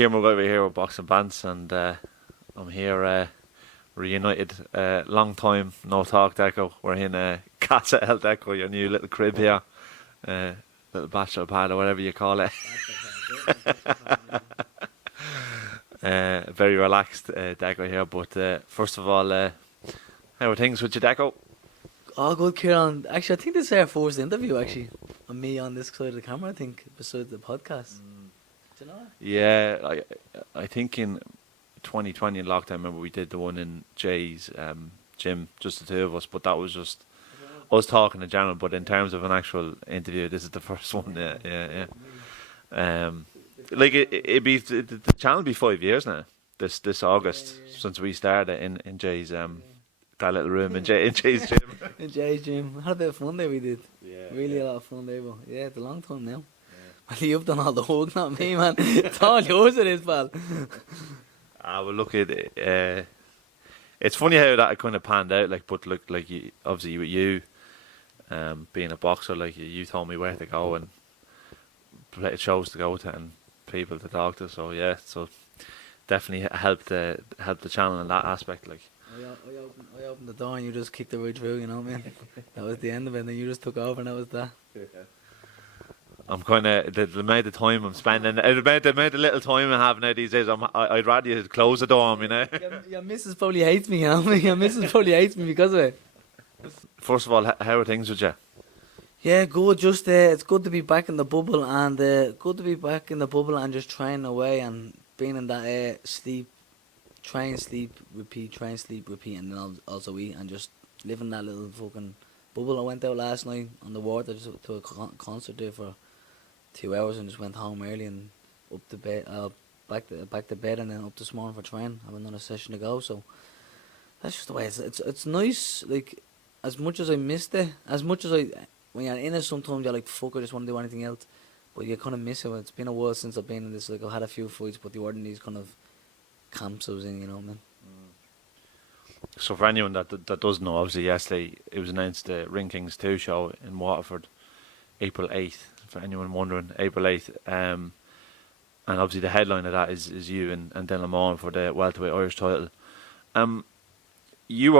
Kieran over here with Boxing Bants, and I'm here reunited. Long time no talk, Deco. We're in Casa El Deco, your new little crib here, little bachelor pad or whatever you call it. Very relaxed, Deco here. But first of all, how are things with you, Deco? Oh, good, Kieran. Actually, I think this is our first interview, actually. And me on this side of the camera, I think, besides the podcast. Do you know that? Yeah, I think in 2020 in lockdown, remember we did the one in Jay's gym, just the two of us, but that was just us talking in general. But in terms of an actual interview, this is the first one. Yeah. Like it'd be the channel will be 5 years now. This August since we started in Jay's that little room in Jay's gym. In Jay's gym. Had a bit of fun there, we did. Yeah, really a lot of fun there, but yeah, it's a long time now. Well, you've done all the work, not me, man. It's all yours it is, pal. Well, look, it's funny how that kind of panned out. Like, but look, like obviously with you, being a boxer, like you told me where to go and shows to go to and people to talk to. So yeah, so definitely helped the channel in that aspect. Like, I opened the door and you just kicked it right through. You know what I mean? That was the end of it. And then you just took over, and that was that. I'm kind of the amount of time I'm spending, the amount of little time I have now these days. I'd rather you close the door on me now. Your missus probably hates me, you know. Your missus probably hates me because of it. First of all, how are things with you? Yeah, good. Just it's good to be back in the bubble, and just training away and being in that train, sleep, repeat, and then also eat and just living that little fucking bubble. I went out last night on the water just to a concert there for 2 hours and just went home early and up to bed, back to bed, and then up this morning for training. I have another session to go, so that's just the way it's nice. Like, as much as I missed it, when you're in it, sometimes you're like, fuck, I just want to do anything else, but you kind of miss it. It's been a while since I've been in this. Like, I've had a few fights, but they weren't in these kind of camps I was in, you know, man. So for anyone that doesn't know, obviously yesterday it was announced the Ring Kings 2 show in Waterford, April 8th. For anyone wondering, April 8th. And obviously the headline of that is you and Declan Moran for the welterweight Irish title. You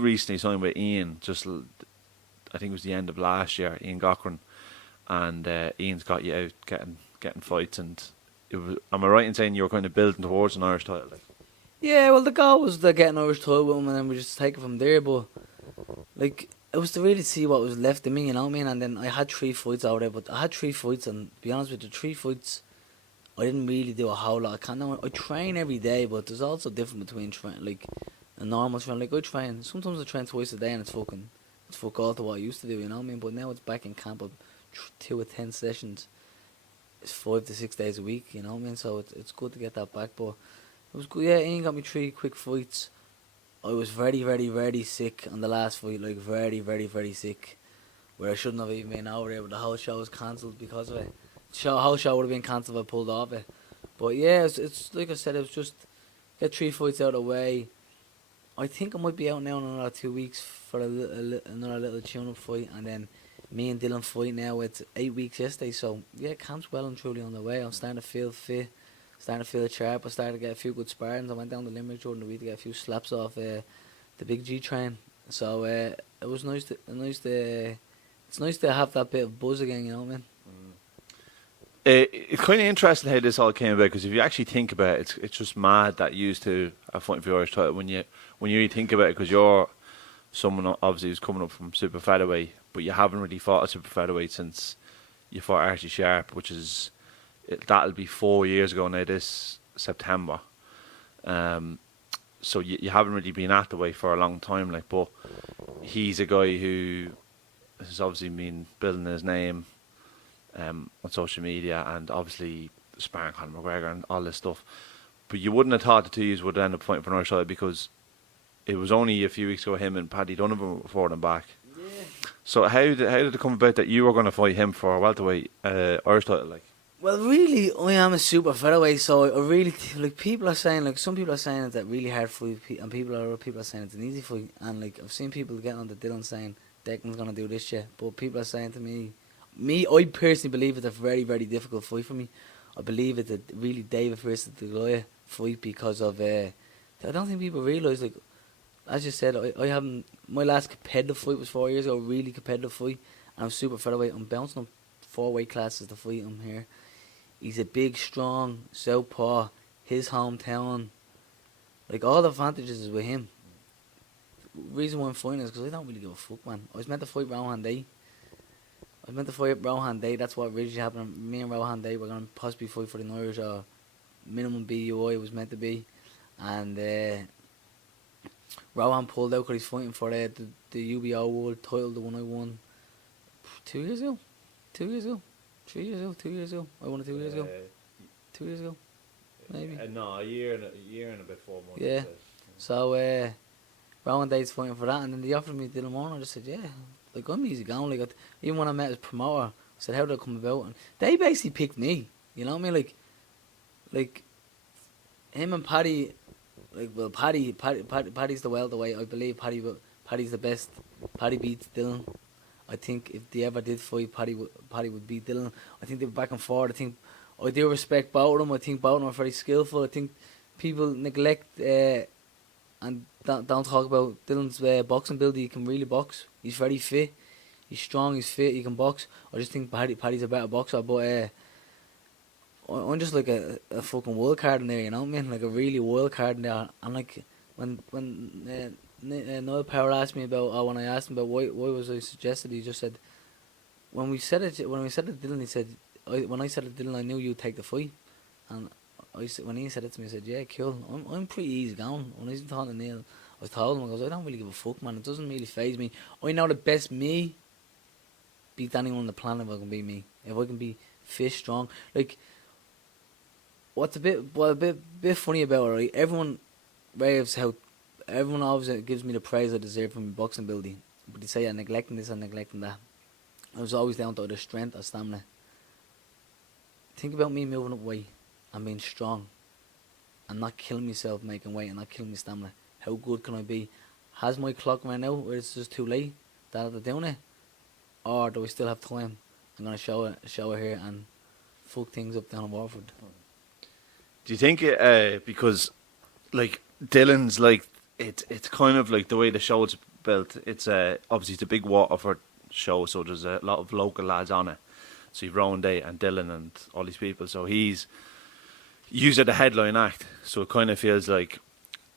recently signed with Ian, just I think it was the end of last year, Ian Cochran, and Ian's got you out getting fights. And am I right in saying you were kind of building towards an Irish title? Yeah, well, the goal was to get an Irish title with him, and then we just take it from there. But like, it was to really see what was left of me, you know what I mean? And then I had 3 fights out there, but I had 3 fights, and to be honest with you, 3 fights, I didn't really do a whole lot. I train every day, but there's also difference between like a normal train. Like, sometimes I train twice a day, and it's fuck all to what I used to do, you know what I mean? But now it's back in camp of 2 or 10 sessions. It's 5 to 6 days a week, you know what I mean? So it's good to get that back, but it was good. Yeah, Ian got me 3 quick fights. I was very, very, very sick on the last fight, like very, very, very sick, where I shouldn't have even been over there, but the whole show was cancelled because of it. The whole show would have been cancelled if I pulled off it. But yeah, it's like I said, it was just get 3 fights out of the way. I think I might be out now in another 2 weeks for another little tune-up fight, and then me and Dylan fight now. It's 8 weeks yesterday, so yeah, camp's well and truly on the way. I'm starting to feel fit. Starting to feel sharp. I started to get a few good sparrings. I went down to Limerick during the week to get a few slaps off the big G train. So it was nice to it's nice to have that bit of buzz again, you know what I mean? It's kind of interesting how this all came about, because if you actually think about it, it's just mad that you used to have fighting for the Irish title when you really think about it, because you're someone obviously who's coming up from super featherweight, but you haven't really fought a super featherweight since you fought Archie Sharp, which is that'll be 4 years ago now this September. So you haven't really been at the weight for a long time, like. But he's a guy who has obviously been building his name on social media, and obviously sparring Conor McGregor and all this stuff. But you wouldn't have thought the two of you would end up fighting for an Irish title, because it was only a few weeks ago him and Paddy Donovan were forward and back. Yeah. So how did it come about that you were going to fight him for a welterweight Irish title, like? Well, really, I am a super featherweight, so I really, like, people are saying, like, some people are saying it's a really hard fight, and people are saying it's an easy fight, and, like, I've seen people getting on the Dylan saying, Declan's going to do this shit, but people are saying to me, I personally believe it's a very, very difficult fight for me. I believe it's a really David versus the Goliath fight because of. I don't think people realise, like, as you said, I haven't. My last competitive fight was 4 years ago, a really competitive fight. And I'm super featherweight. I'm bouncing up 4 weight classes to fight him here. He's a big, strong southpaw. His hometown. Like, all the advantages is with him. The reason why I'm fighting is because I don't really give a fuck, man. I was meant to fight Rohan Day. That's what originally happened. Me and Rohan Day were going to possibly fight for the Irish or minimum BUI was meant to be. And Rohan pulled out because he's fighting for the UBO World title, the one I won 2 years ago. 3 years ago. 2 years ago. I won it 2 years ago. 2 years ago. Maybe. No, a year and a bit, 4 months. Yeah. So, Rowan Day's fighting for that, and then they offered me Dylan Moran. I just said, yeah. Like, I'm easy going. Like, even when I met his promoter, I said, how did it come about? And they basically picked me. You know what I mean? Like him and Paddy, like, well, Paddy's the welterweight. I believe Paddy's the best. Paddy beats Dylan. I think if they ever did fight, Paddy would beat Dylan. I think they were back and forth. I do respect both of them. I think both of them are very skillful. I think people neglect and don't talk about Dylan's boxing ability. He can really box. He's very fit. He's strong. He's fit. He can box. I just think Paddy's a better boxer. But I'm just like a fucking wild card in there. You know what I mean? Like a really wild card in there. And like when Noel Power asked me about, when I asked him about why was I suggested, he just said when we said it to Dylan, he said, when I said it to Dylan, I knew you'd take the fight. And when he said it to me, I said, yeah, cool. I'm pretty easy going. When I was talking to Neil, I told him, I don't really give a fuck, man. It doesn't really faze me. I know the best me beats anyone on the planet if I can be me. If I can be fit, strong. Like, what's a bit funny about it, right? Everyone always gives me the praise I deserve from my boxing ability. But they say I'm neglecting this and neglecting that. I was always down to either strength or stamina. Think about me moving up weight and being strong and not killing myself making weight and not killing my stamina. How good can I be? Has my clock run out where it's just too late that I have to do it? Or do I still have time? I'm going to show it here and fuck things up down in Waterford. Do you think because like Dylan's like it's kind of like the way the show's built, it's obviously it's a big Waterford show, so there's a lot of local lads on it. So you've Rowan Day and Dylan and all these people. So he's used as the headline act. So it kind of feels like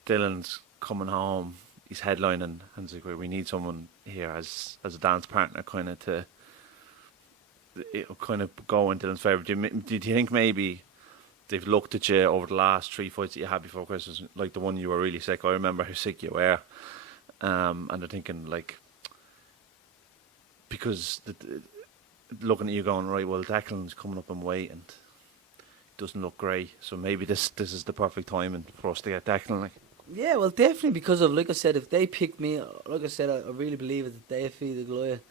Dylan's coming home, he's headlining, and it's like, well, we need someone here as a dance partner, kind of to it'll kind of go in Dylan's favour. Do you think maybe they've looked at you over the last 3 fights that you had before Christmas, like the one you were really sick? I remember how sick you were, and they're thinking like, because looking at you going, right, well, Declan's coming up in weight and doesn't look great, so maybe this is the perfect timing for us to get Declan. Like, yeah, well, definitely, because of, like I said, if they picked me, like I said, I really believe it's the DFE, the Goliath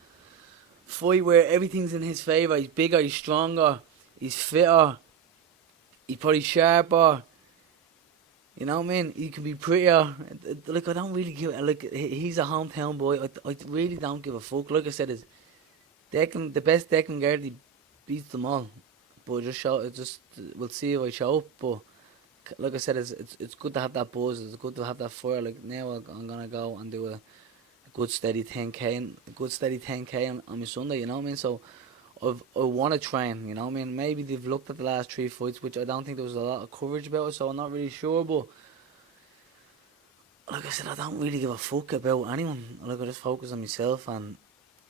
fight where everything's in his favour. He's bigger, he's stronger, he's fitter, he's probably sharper. You know what I mean? He can be prettier. Like, I don't really give. Like, he's a hometown boy. I really don't give a fuck. Like I said, is Declan, the best Declan Geraghty beats them all. But we'll see if I show up. But like I said, it's good to have that buzz. It's good to have that fire. Like, now I'm gonna go and do a good steady 10k on my Sunday. You know what I mean? So I want to train. You know what I mean? Maybe they've looked at the last 3 fights, which I don't think there was a lot of coverage about it. So I'm not really sure. But like I said, I don't really give a fuck about anyone. Like, I just focus on myself, and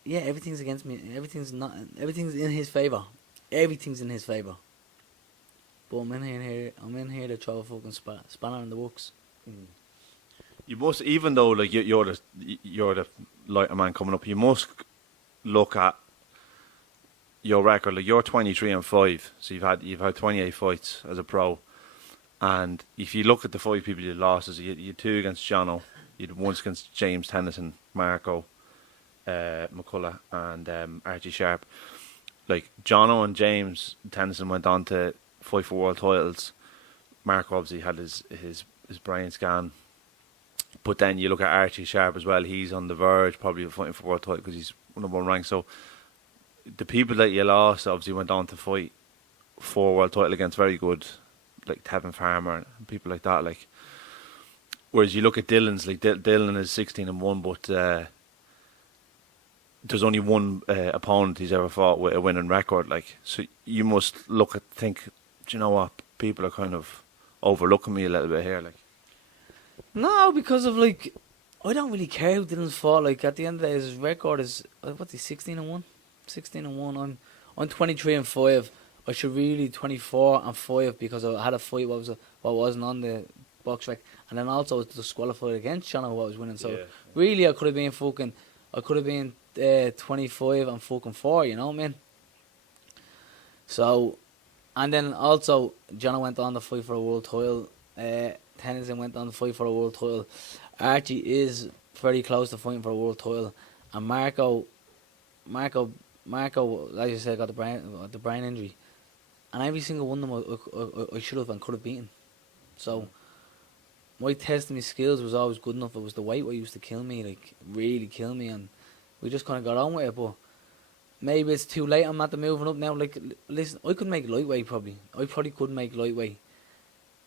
yeah, everything's against me. Everything's in his favour. Everything's in his favour. But I'm in here to throw a fucking spanner in the works. you must, even though like you're the lighter man coming up, you must look at your record. Like, you're 23-5, so you've had 28 fights as a pro. And if you look at the 5 people you lost, you had 2 against Jono, you had once against James Tennyson, Marco, McCullough, and Archie Sharp. Like, Jono and James Tennyson went on to fight for world titles. Marco obviously had his brain scan. But then you look at Archie Sharp as well. He's on the verge probably of fighting for world title because he's #1 ranked. So the people that you lost obviously went on to fight 4 world title against very good, like Tevin Farmer and people like that. Like, whereas you look at Dylan's, like Dylan is 16-1, but there's only one opponent he's ever fought with a winning record. Like, so you must think, do you know what? People are kind of overlooking me a little bit here. Like, No, because of like, I don't really care who Dylan's fought. Like at the end of the day, his record is what's he 16-1, 16-1. I'm 23-5. I should really 24-5 because I had a fight what wasn't on the box rec, and then also was disqualified against China who I was winning. So really, I could have been 25-4. You know what I mean? So, and then also Jonah went on to fight for a world title. Tennyson went on to fight for a world title. Archie is very close to fighting for a world title, and Marco, like you said, got the brain injury, and every single one of them I should have and could have beaten. So my test of my skills was always good enough. It was the weight what used to kill me, like really kill me, and we just kind of got on with it. But maybe it's too late. I'm at the moving up now. Like, listen, I could make lightweight probably. I probably could make lightweight.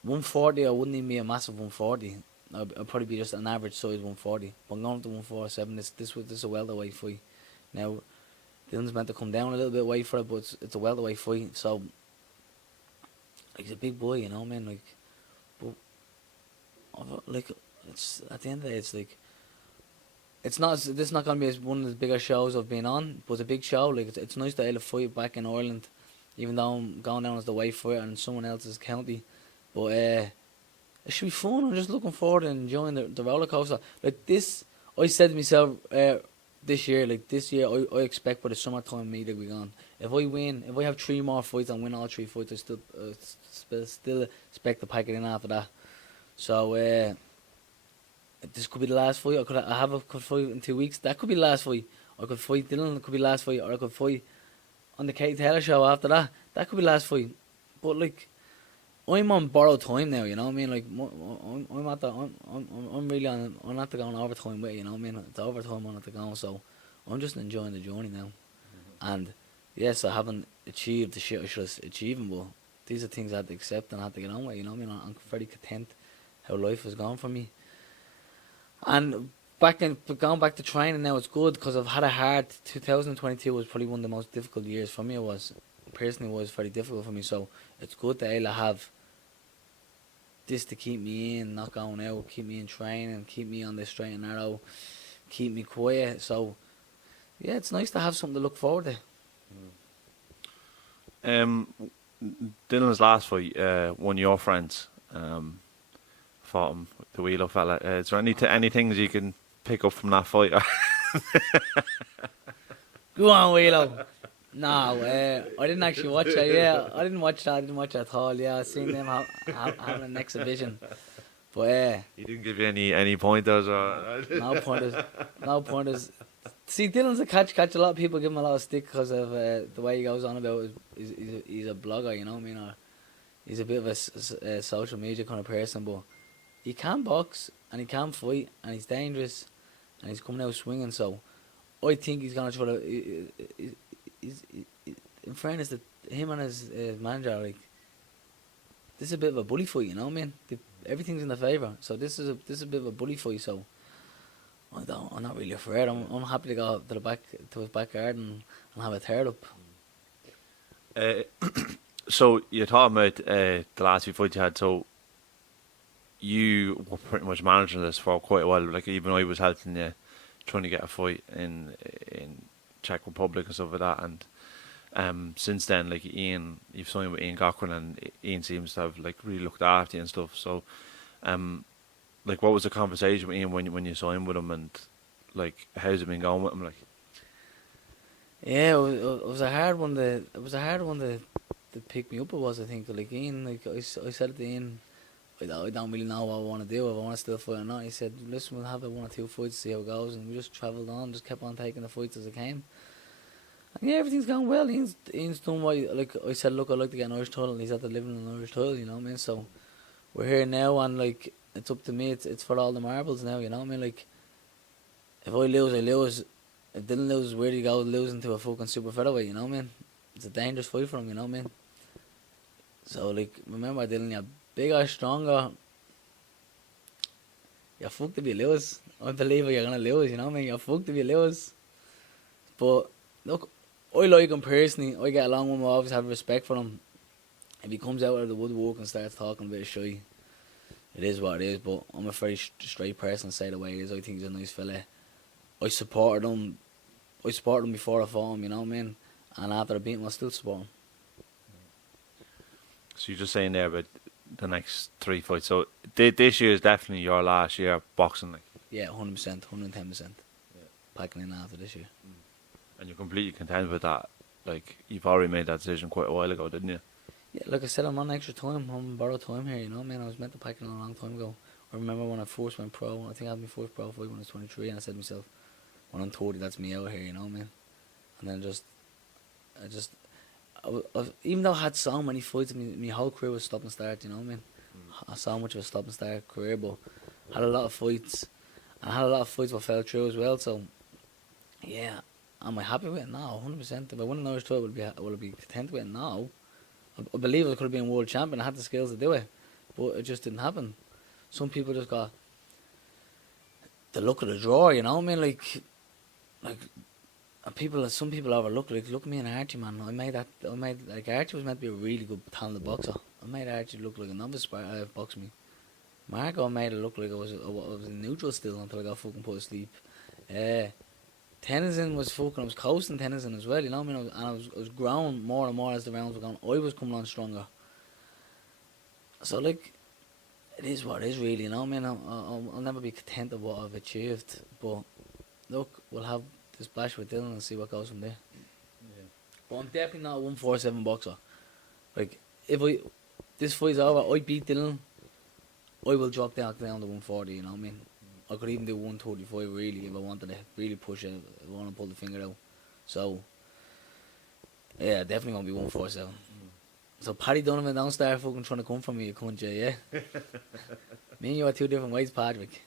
140, I wouldn't even be a massive 140. I'd probably be just an average size 140. But I'm going up to 147. This is a welterweight fight. Now, Dylan's meant to come down a little bit weight for it, but it's a welterweight fight. So, like, he's a big boy, you know what I mean? Like, but, like, it's at the end of the day, it's like, this is not going to be one of the bigger shows I've been on, but it's a big show. Like, it's nice to have a fight back in Ireland, even though I'm going down as the weight fighter in someone else's county. But it should be fun. I'm just looking forward to enjoying the roller coaster. Like this, I said to myself this year, I expect by the summertime me to be gone. If I have 3 more fights and win all 3 fights, I still expect to pack it in after that. So this could be the last fight. I have a fight in 2 weeks. That could be the last fight. I could fight Dylan. It could be the last fight, or I could fight on the Katie Taylor show after that. That could be the last fight. But like, I'm on borrowed time now, you know what I mean? Like, I'm really on. I'm not going overtime with it, you know what I mean? It's overtime on it to go, so I'm just enjoying the journey now. And yes, I haven't achieved the shit I should have achieved, but these are things I had to accept and I had to get on with, you know what I mean? I'm very content how life has gone for me. And going back to training now, it's good because I've had a hard. 2022 was probably one of the most difficult years for me. It was personally very difficult for me, so it's good to have this to keep me in, not going out, keep me in training, keep me on the straight and narrow, keep me quiet. So yeah, it's nice to have something to look forward to. Dylan's last fight, one of your friends fought him, the Wheelo fella. Is there any things you can pick up from that fight? Go on, Wheelo. No, I didn't actually watch that. Yeah, I didn't watch that at all. Yeah, I seen them having an exhibition. But he didn't give you any pointers or no pointers. See, Dylan's a catch. A lot of people give him a lot of stick because of the way he goes on about it. He's a blogger, you know what I mean? Or he's a bit of a social media kind of person, but he can box and he can fight and he's dangerous and he's coming out swinging. So I think he's gonna try to. In fairness, him and his manager, like, this is a bit of a bully fight, you know what I mean? Everything's in the favour, so this is a bit of a bully fight. So I'm not really afraid. I'm happy to go to his backyard and have a tear up. So you're talking about the last few fights you had. So you were pretty much managing this for quite a while. Like, even I was helping you trying to get a fight in Czech Republic and stuff like that. And since then, like, you've signed with Ian Cochran, and Ian seems to have, like, really looked after you and stuff. So, like, what was the conversation with Ian when you signed with him, and like, how's it been going with him? Like, yeah, it was a hard one. To pick me up. It was, I think, like, Ian. Like, I said to Ian, I don't really know what I want to do. If I want to still fight or not. He said, listen, we'll have 1 or 2 fights, see how it goes. And we just travelled on, just kept on taking the fights as it came. And yeah, everything's going well. Ian's done what, like I said, look, I'd like to get an Irish title, and he's at the living in an Irish title, you know what I mean? So we're here now, and like, it's up to me. It's for all the marbles now, you know what I mean? Like, if I lose, I lose. If Dylan loses, where do you go losing to a fucking super featherweight, you know what I mean? It's a dangerous fight for him, you know what I mean? So, like, remember, Dylan, you're bigger, stronger. You're fucked if you lose. Unbelievable, you're going to lose, you know what I mean? You're fucked if you lose. But, look, I like him personally. I get along with him. I always have respect for him. If he comes out of the woodwork and starts talking a bit shy, it is what it is. But I'm a very straight person to say the way it is. I think he's a nice fella. I supported him before I fought him, you know what I mean? And after I beat him, I still support him. So you're just saying there about the next 3 fights. So this year is definitely your last year boxing, like. Yeah, 100%, 110%. Packing in after this year. And you're completely content with that. Like, you've already made that decision quite a while ago, didn't you? Yeah, like I said, I'm on extra time. I'm on borrowed time here, you know what I mean? I was meant to pack in a long time ago. I remember when I first went pro, I think I had my first pro fight when I was 23, and I said to myself, when I'm 30, that's me out here, you know what I mean? And then even though I had so many fights, my whole career was stop and start, you know what I mean? I saw much of a stop and start career, but I had a lot of fights. And I had a lot of fights that fell through as well, so yeah. Am I happy with it? No, 100%. If I won an Irish title, will I be content with it? No. I believe I could have been world champion. I had the skills to do it, but it just didn't happen. Some people just got the luck of the draw, you know what I mean? Like some people overlook. Like, look at me and Archie, man. Like, Archie was meant to be a really good talented boxer. I made Archie look like a novice boxing me. Marco made it look like I was in neutral still until I got fucking put to sleep. Tennyson was I was coasting Tennyson as well, you know what I mean? I was growing more and more as the rounds were going. I was coming on stronger. So, like, it is what it is, really, you know what I mean? I'll never be content of what I've achieved, but look, we'll have this splash with Dylan and see what goes from there. Yeah. But I'm definitely not a 147 boxer. Like, if this fight's over, I beat Dylan, I will drop down to 140, you know what I mean? I could even do 135 really if I wanted to really push it, if I want to pull the finger out. So, yeah, definitely going to be 147. So, Paddy Donovan, don't start fucking trying to come from me, you cunt, yeah? Me and you are two different ways, Patrick.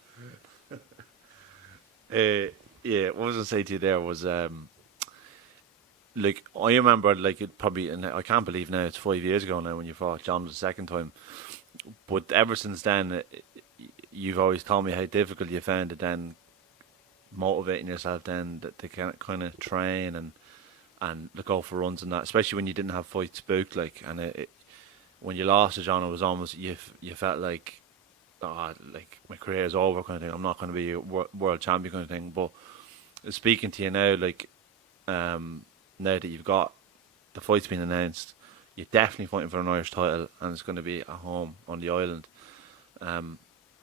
Yeah, what I was going to say to you there was, like, I remember, like, it probably, and I can't believe now it's 5 years ago now when you fought John the second time. But ever since then, you've always told me how difficult you found it then, motivating yourself then to kind of train and go for runs and that, especially when you didn't have fights booked, like, and when you lost to John, it was almost, you felt like, like, my career is over kind of thing, I'm not going to be a world champion kind of thing. But speaking to you now, like, now that you've got the fight's been announced, you're definitely fighting for an Irish title, and it's going to be at home on the island.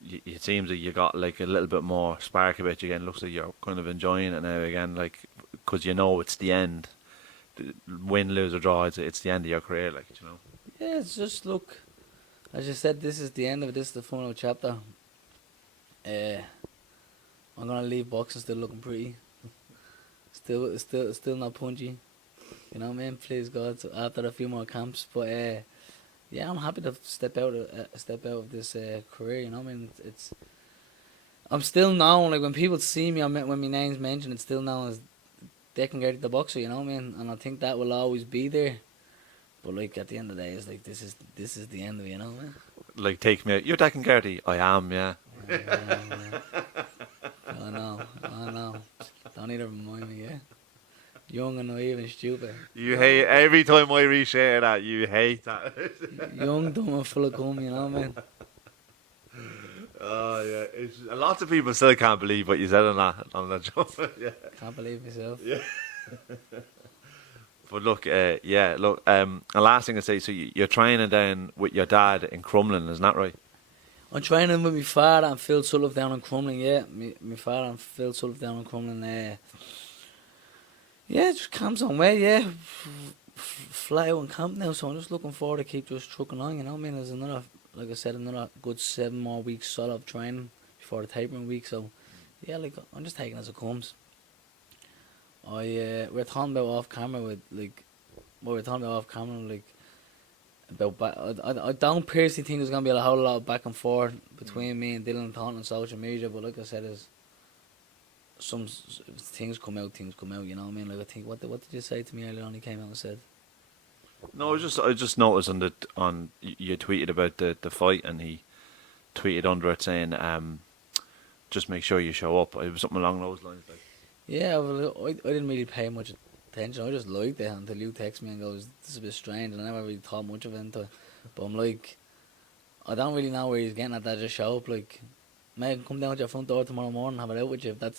It seems like you got like a little bit more spark about you again. Looks like you're kind of enjoying it now again, like, because you know it's the end. Win, lose or draw, it's the end of your career, like, you know. Yeah, it's just, look, as you said, this is the end of it. This is the final chapter. I'm gonna leave boxing still looking pretty, still not punchy. You know what I mean? Please God, so after a few more camps, but yeah, I'm happy to step out of this career. You know what I mean? I'm still known, like, when people see me, when my name's mentioned, it's still known as Declan Geraghty the boxer. You know what I mean? And I think that will always be there. But, like, at the end of the day, it's like this is the end of it. You know what I mean? Like, take me out. You're Declan Geraghty. I am, yeah. I know. Don't need to remind me, yeah. Young and naive and stupid. You hate every time I reshare that. You hate that. Young, dumb, and full of cum. You know what I mean? Oh yeah, lots of people still can't believe what you said on that show. Yeah. Can't believe myself. Yeah. But look, and last thing I say, so you're training down with your dad in Crumlin, isn't that right? I'm training with my father and Phil Sullivan down in Crumlin. Yeah, my father and Phil Sullivan down in Crumlin. Yeah, just camp's on way, yeah. Fly out and camp now, so I'm just looking forward to keep just trucking on, you know what I mean? There's another, like I said, another good 7 more weeks solid training before the tapering week, so yeah, like, I'm just taking it as it comes. We're talking about off camera about I don't personally think there's going to be a whole lot of back and forth between me and Dylan talking on social media, but like I said, some things come out, you know what I mean? Like, I think, what did you say to me earlier on? He came out and said, No, I just noticed on you tweeted about the fight, and he tweeted under it saying, just make sure you show up. It was something along those lines. Like, Yeah, well, I didn't really pay much attention. I just liked it until you text me and goes, "This is a bit strange," and I never really thought much of it into it. But I'm like, I don't really know where he's getting at that. Just show up, like, mate, come down to your front door tomorrow morning, have it out with you if that's